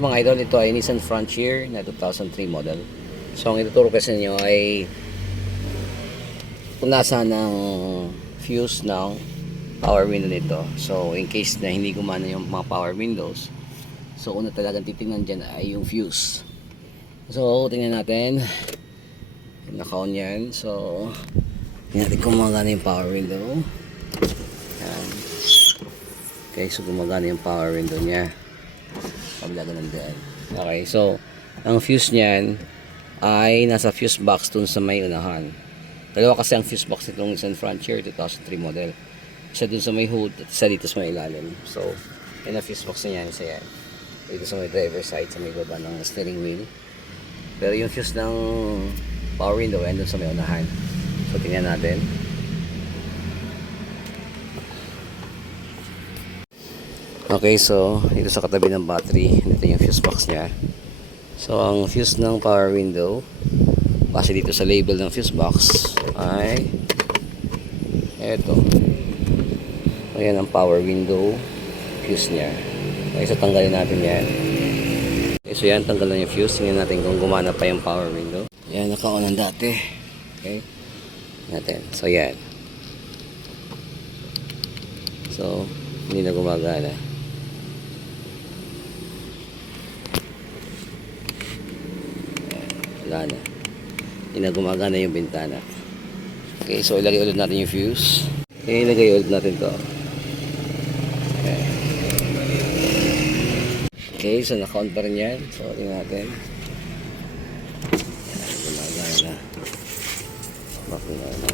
mga idol, ito ay Nissan Frontier na 2003 model. So ang ituturo ko sa inyo ay kung nasa ng fuse ng power window nito. So in case na hindi gumana yung mga power windows, so una talagang titingnan dyan ay yung fuse. So tingnan natin, naka-on yan. So tingnan natin kung gumagana yung power window. Yan. Okay, so gumagana yung power window nya. Pablaga ng daan. Okay, so ang fuse niyan ay nasa fuse box dun sa may unahan. Dalawa kasi ang fuse box nitong Nissan Frontier 2003 model. Isa dun sa may hood at isa dito sa may ilalim. So, yan ang fuse box niya, isa yan. Dito sa may driver side, sa may baba ng steering wheel. Pero yung fuse ng power window ay dun sa may unahan. So, tingnan natin. Okay, so dito sa katabi ng battery, dito yung fuse box niya. So ang fuse ng power window, base dito sa label ng fuse box, ay eto. Ayan ang power window fuse niya. Okay, so tanggalin natin yan. Okay, so yan, tanggalan yung fuse. Tingnan natin kung gumana pa yung power window. Yan, naka-on ang dati. Okay, natin. So yan. So hindi na gumagana. Wala na. Hindi na gumagana yung bintana. Okay, so ilagay ulit natin yung fuse. Okay, ilagay ulit natin to. Okay. Okay, so naka-on pa rin yan. So tingnan natin. Yan, gumagana. Gumagana.